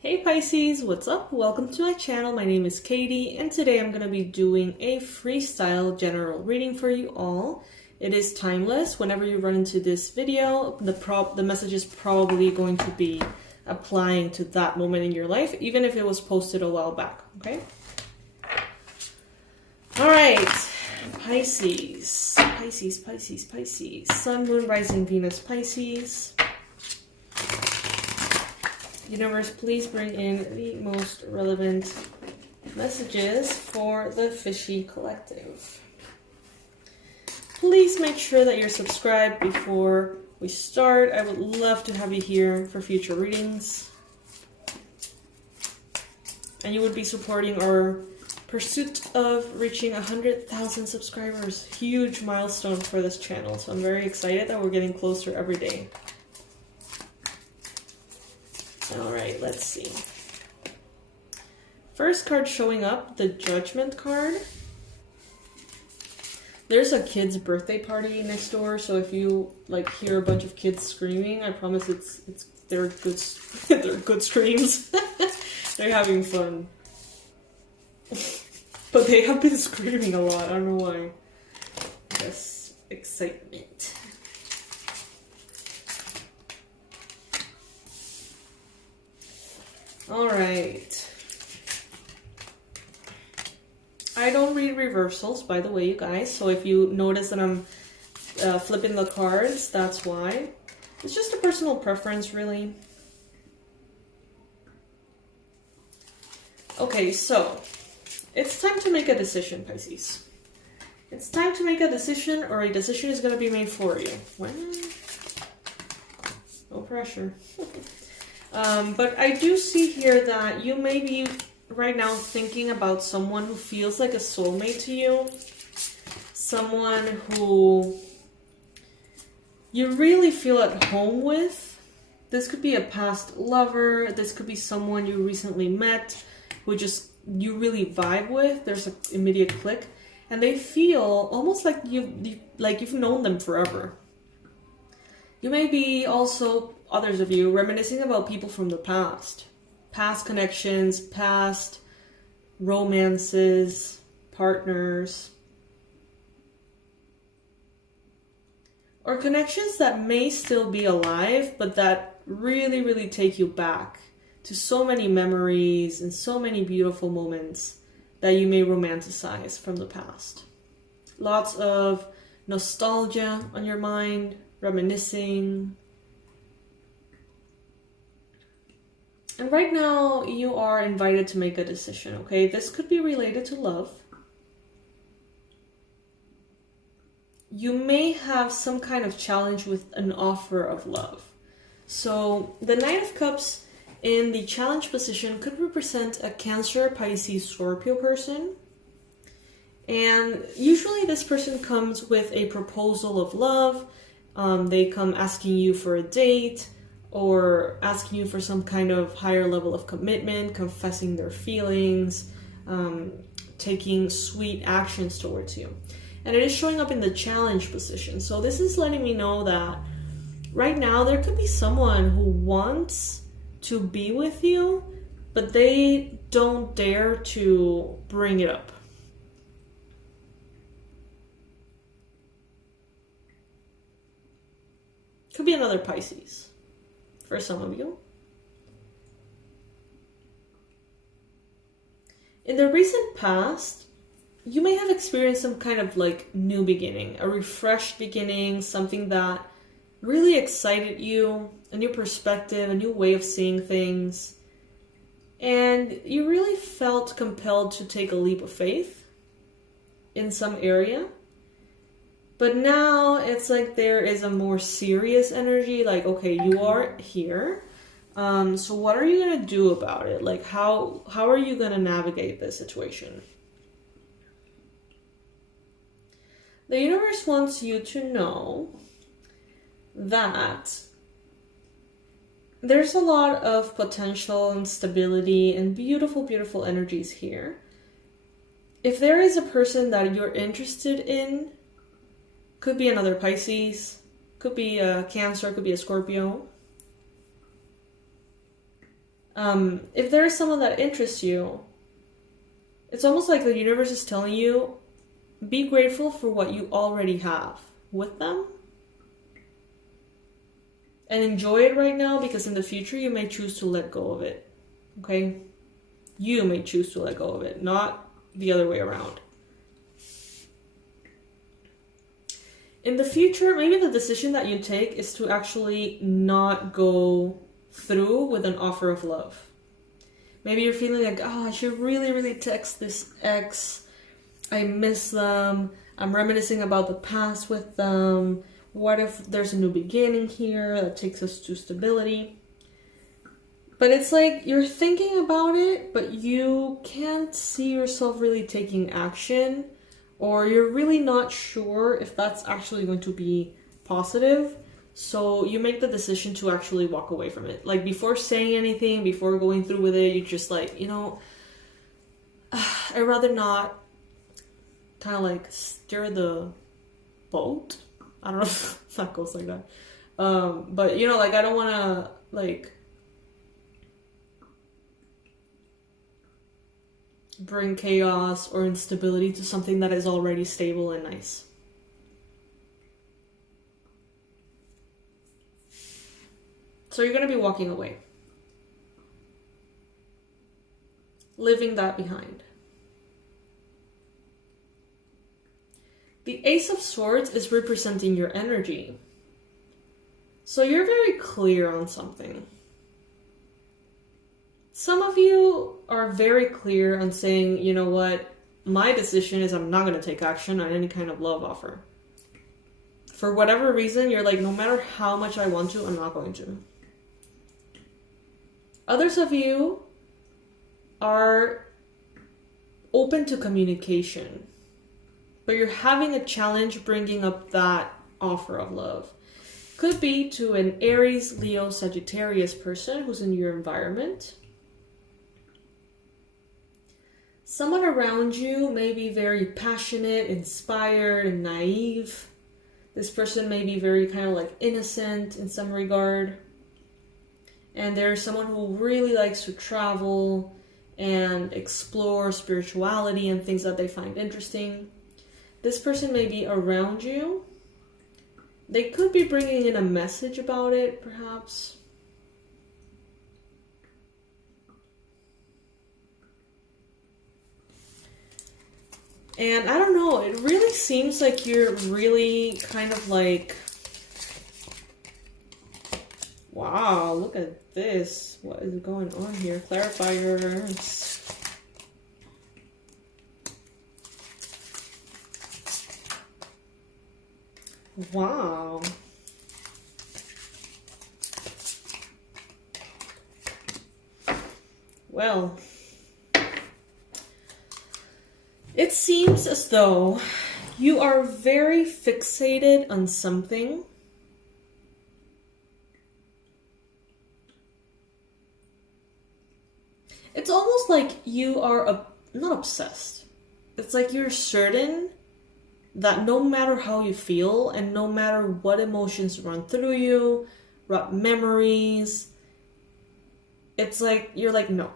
Hey Pisces, what's up? Welcome to my channel. My name is Katie, and today I'm going to be doing a freestyle general reading for you all. It is timeless. Whenever you run into this video, the message is probably going to be applying to that moment in your life, even if it was posted a while back, okay? Alright, Pisces. Pisces. Sun, Moon, Rising, Venus, Pisces. Universe, please bring in the most relevant messages for the Fishy Collective. Please make sure that you're subscribed before we start. I would love to have you here for future readings. And you would be supporting our pursuit of reaching 100,000 subscribers. Huge milestone for this channel. So I'm very excited that we're getting closer every day. Alright, let's see. First card showing up, the Judgment card. There's a kid's birthday party next door, so if you like hear a bunch of kids screaming, I promise they're good they're good screams. They're having fun. But they have been screaming a lot, I don't know why. Just excitement. Alright. I don't read reversals, by the way, you guys. So if you notice that I'm flipping the cards, that's why. It's just a personal preference, really. Okay, so it's time to make a decision, Pisces. It's time to make a decision, or a decision is going to be made for you. Well, no pressure. But I do see here that you may be right now thinking about someone who feels like a soulmate to you. Someone who you really feel at home with. This could be a past lover. This could be someone you recently met who just you really vibe with. There's an immediate click. And they feel almost like you've known them forever. You may be also, others of you, reminiscing about people from the past. Past connections, past romances, partners. Or connections that may still be alive, but that really, really take you back to so many memories and so many beautiful moments that you may romanticize from the past. Lots of nostalgia on your mind, reminiscing. And right now you are invited to make a decision, okay? This could be related to love. You may have some kind of challenge with an offer of love. So the Knight of Cups in the challenge position could represent a Cancer, Pisces, Scorpio person. And usually this person comes with a proposal of love. They come asking you for a date or asking you for some kind of higher level of commitment, confessing their feelings, taking sweet actions towards you. And it is showing up in the challenge position. So this is letting me know that right now there could be someone who wants to be with you, but they don't dare to bring it up. Could be another Pisces for some of you. In the recent past, you may have experienced some kind of like new beginning, a refreshed beginning, something that really excited you, a new perspective, a new way of seeing things. And you really felt compelled to take a leap of faith in some area. But now it's like there is a more serious energy, like, okay, you are here. So what are you going to do about it? Like, how are you going to navigate this situation? The universe wants you to know that there's a lot of potential and stability and beautiful, beautiful energies here. If there is a person that you're interested in, could be another Pisces, could be a Cancer, could be a Scorpio. If there is someone that interests you, it's almost like the universe is telling you, be grateful for what you already have with them. And enjoy it right now, because in the future you may choose to let go of it. Okay? You may choose to let go of it, not the other way around. In the future, maybe the decision that you take is to actually not go through with an offer of love. Maybe you're feeling like, oh, I should really, really text this ex. I miss them. I'm reminiscing about the past with them. What if there's a new beginning here that takes us to stability? But it's like you're thinking about it, but you can't see yourself really taking action, or you're really not sure if that's actually going to be positive. So you make the decision to actually walk away from it. Like, before saying anything, before going through with it, you just like, you know, I'd rather not kind of like steer the boat. I don't know if that goes like that. But, you know, like, I don't want to, like, bring chaos or instability to something that is already stable and nice. So you're going to be walking away. Leaving that behind. The Ace of Swords is representing your energy. So you're very clear on something. Some of you are very clear on saying, you know what, my decision is I'm not going to take action on any kind of love offer. For whatever reason, you're like, no matter how much I want to, I'm not going to. Others of you are open to communication, but you're having a challenge bringing up that offer of love. Could be to an Aries, Leo, Sagittarius person who's in your environment. Someone around you may be very passionate, inspired, and naive. This person may be very kind of like innocent in some regard. And there's someone who really likes to travel and explore spirituality and things that they find interesting. This person may be around you. They could be bringing in a message about it, perhaps. And I don't know, it really seems like you're really kind of like, wow, look at this. What is going on here? Clarifiers. Wow. Well, it seems as though you are very fixated on something. It's almost like you are not obsessed. It's like you're certain that no matter how you feel and no matter what emotions run through you, what memories, it's like you're like, no.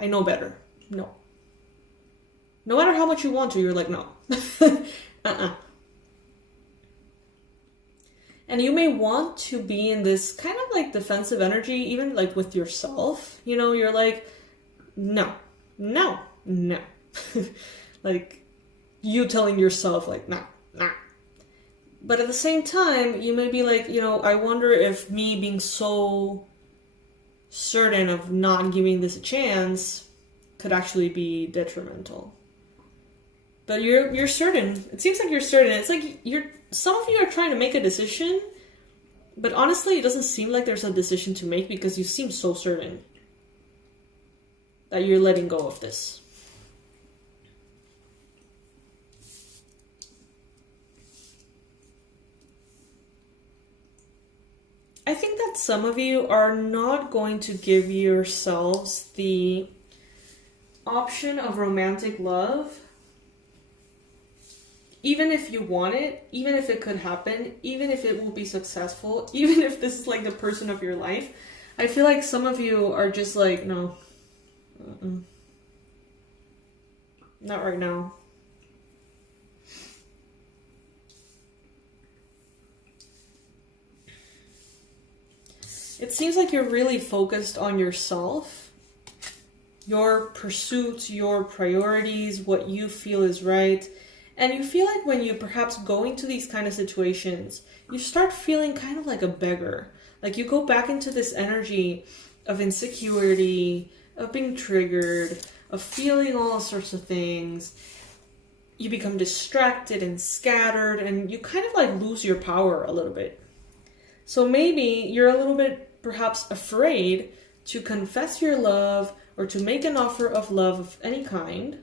I know better. No. No matter how much you want to, you're like, no. And you may want to be in this kind of like defensive energy, even like with yourself. You know, you're like, no, no, no. Like you telling yourself like, no, nah. But at the same time, you may be like, you know, I wonder if me being so certain of not giving this a chance could actually be detrimental. But you're certain. It seems like you're certain. It's like some of you are trying to make a decision, but honestly, it doesn't seem like there's a decision to make because you seem so certain that you're letting go of this. I think that some of you are not going to give yourselves the option of romantic love. Even if you want it, even if it could happen, even if it will be successful, even if this is like the person of your life, I feel like some of you are just like, no. Not right now. It seems like you're really focused on yourself, your pursuits, your priorities, what you feel is right. And you feel like when you perhaps go into these kind of situations, you start feeling kind of like a beggar. Like you go back into this energy of insecurity, of being triggered, of feeling all sorts of things. You become distracted and scattered, and you kind of like lose your power a little bit. So maybe you're a little bit perhaps afraid to confess your love or to make an offer of love of any kind.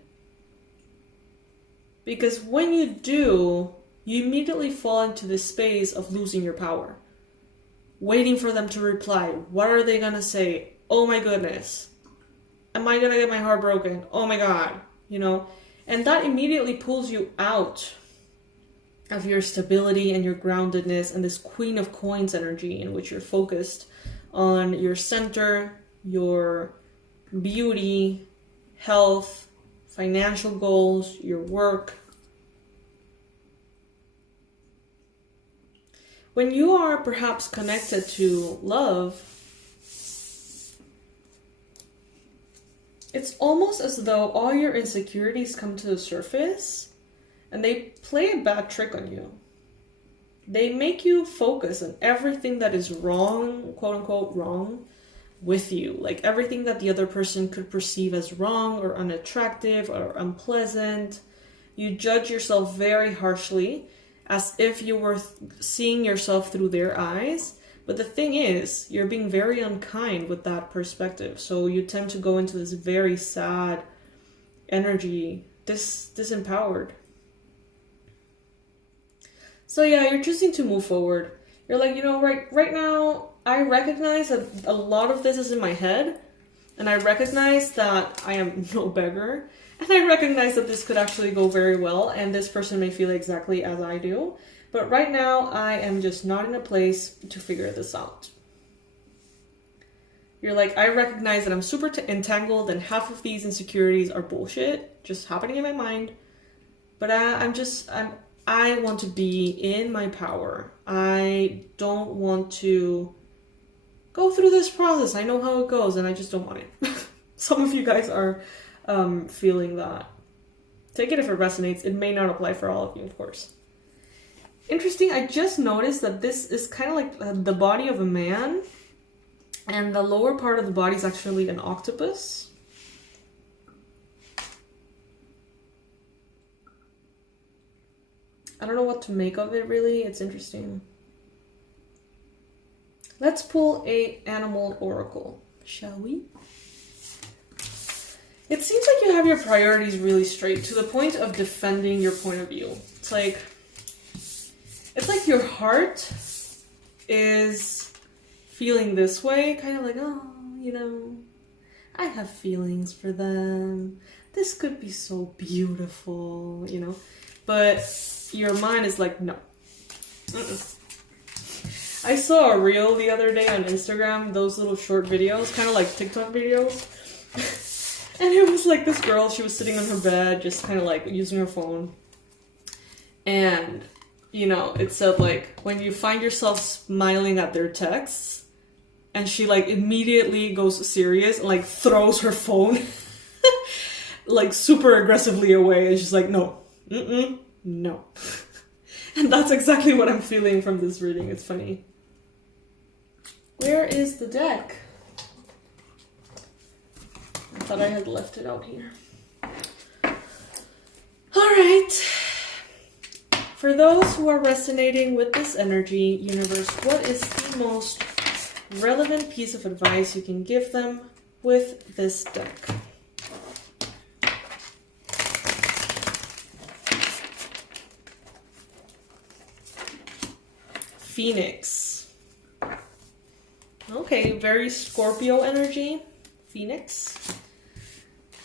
Because when you do, you immediately fall into this space of losing your power. Waiting for them to reply. What are they gonna say? Oh my goodness. Am I gonna get my heart broken? Oh my God. You know? And that immediately pulls you out of your stability and your groundedness and this Queen of Coins energy in which you're focused on your center, your beauty, health, financial goals, your work. When you are perhaps connected to love, it's almost as though all your insecurities come to the surface and they play a bad trick on you. They make you focus on everything that is wrong, quote unquote, wrong with you. Like everything that the other person could perceive as wrong or unattractive or unpleasant. You judge yourself very harshly as if you were seeing yourself through their eyes. But the thing is, you're being very unkind with that perspective. So you tend to go into this very sad energy, disempowered. So yeah, you're choosing to move forward. You're like, you know, right now, I recognize that a lot of this is in my head. And I recognize that I am no beggar. And I recognize that this could actually go very well. And this person may feel exactly as I do. But right now, I am just not in a place to figure this out. You're like, I recognize that I'm super entangled and half of these insecurities are bullshit, just happening in my mind. But I want to be in my power. I don't want to go through this process. I know how it goes and I just don't want it. Some of you guys are feeling that. Take it if it resonates. It may not apply for all of you, of course. Interesting, I just noticed that this is kind of like the body of a man, and the lower part of the body is actually an octopus. I don't know what to make of it really, it's interesting. Let's pull a animal oracle, shall we? It seems like you have your priorities really straight, to the point of defending your point of view. It's like your heart is feeling this way, kind of like, oh, you know, I have feelings for them. This could be so beautiful, you know. But your mind is like, no. I saw a reel the other day on Instagram, those little short videos, kind of like TikTok videos. And it was like this girl, she was sitting on her bed, just kind of like using her phone. And you know, it said like, when you find yourself smiling at their texts, and she like immediately goes serious and like throws her phone like super aggressively away, and she's like, no, no. And that's exactly what I'm feeling from this reading. It's funny. Where is the deck? I thought I had left it out here. All right. For those who are resonating with this energy, universe, what is the most relevant piece of advice you can give them with this deck? Phoenix. Okay, very Scorpio energy. Phoenix.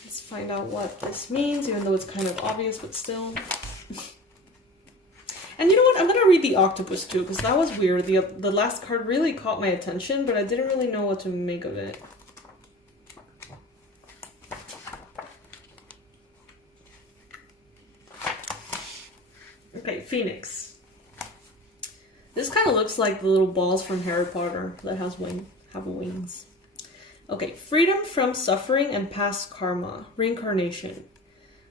Let's find out what this means, even though it's kind of obvious, but still. And you know what? I'm gonna read the octopus too, because that was weird. The last card really caught my attention, but I didn't really know what to make of it. Okay, Phoenix. This kind of looks like the little balls from Harry Potter that have wings. Okay, freedom from suffering and past karma, reincarnation.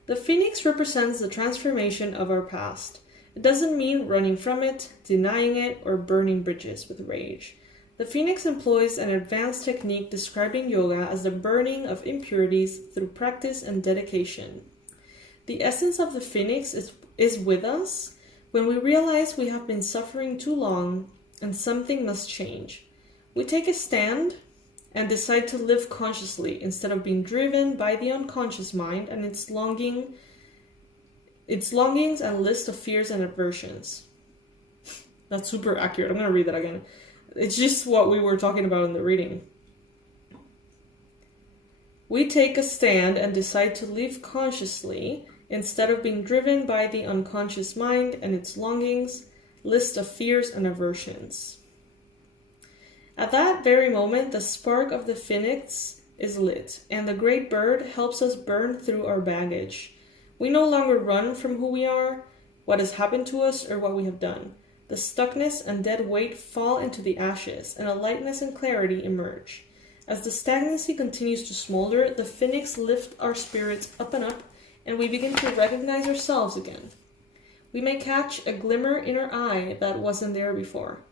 The phoenix represents the transformation of our past. It doesn't mean running from it, denying it, or burning bridges with rage. The phoenix employs an advanced technique describing yoga as the burning of impurities through practice and dedication. The essence of the phoenix is with us when we realize we have been suffering too long and something must change. We take a stand and decide to live consciously instead of being driven by the unconscious mind and its longings and list of fears and aversions. That's super accurate. I'm going to read that again. It's just what we were talking about in the reading. We take a stand and decide to live consciously instead of being driven by the unconscious mind and its longings, list of fears and aversions. At that very moment, the spark of the phoenix is lit, and the great bird helps us burn through our baggage. We no longer run from who we are, what has happened to us, or what we have done. The stuckness and dead weight fall into the ashes, and a lightness and clarity emerge. As the stagnancy continues to smolder, the phoenix lifts our spirits up and up, and we begin to recognize ourselves again. We may catch a glimmer in our eye that wasn't there before.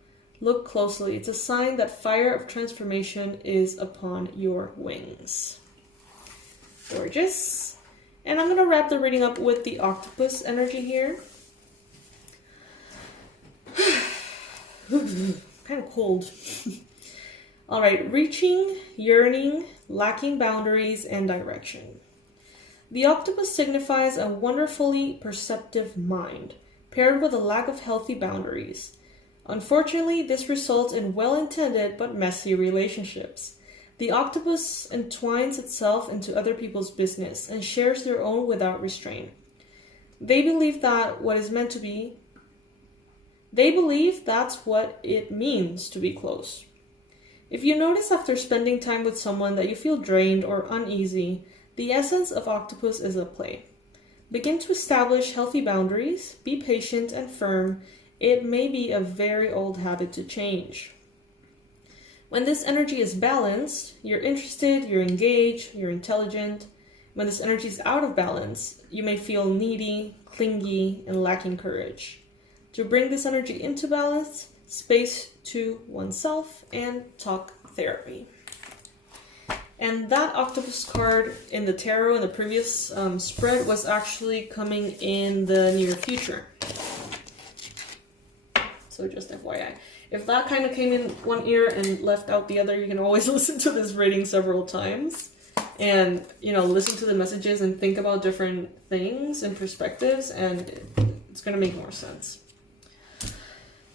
Look closely. It's a sign that fire of transformation is upon your wings. Gorgeous. And I'm going to wrap the reading up with the octopus energy here. Kind of cold. All right. Reaching, yearning, lacking boundaries, and direction. The octopus signifies a wonderfully perceptive mind, paired with a lack of healthy boundaries. Unfortunately, this results in well-intended but messy relationships. The octopus entwines itself into other people's business and shares their own without restraint. They believe that's what it means to be close. If you notice after spending time with someone that you feel drained or uneasy, the essence of octopus is at play. Begin to establish healthy boundaries, be patient and firm. It may be a very old habit to change. When this energy is balanced, you're interested, you're engaged, you're intelligent. When this energy is out of balance, you may feel needy, clingy, and lacking courage. To bring this energy into balance, space to oneself, and talk therapy. And that octopus card in the tarot in the previous spread was actually coming in the near future. So just FYI. If that kind of came in one ear and left out the other, you can always listen to this reading several times. And, listen to the messages and think about different things and perspectives, and it's going to make more sense.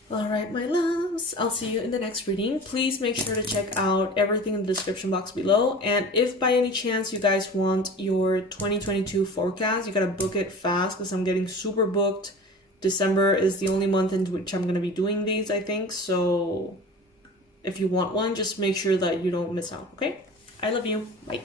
All right, my loves, I'll see you in the next reading. Please make sure to check out everything in the description box below. And if by any chance you guys want your 2022 forecast, you got to book it fast because I'm getting super booked. December is the only month in which I'm going to be doing these, I think. So if you want one, just make sure that you don't miss out, okay? I love you. Bye.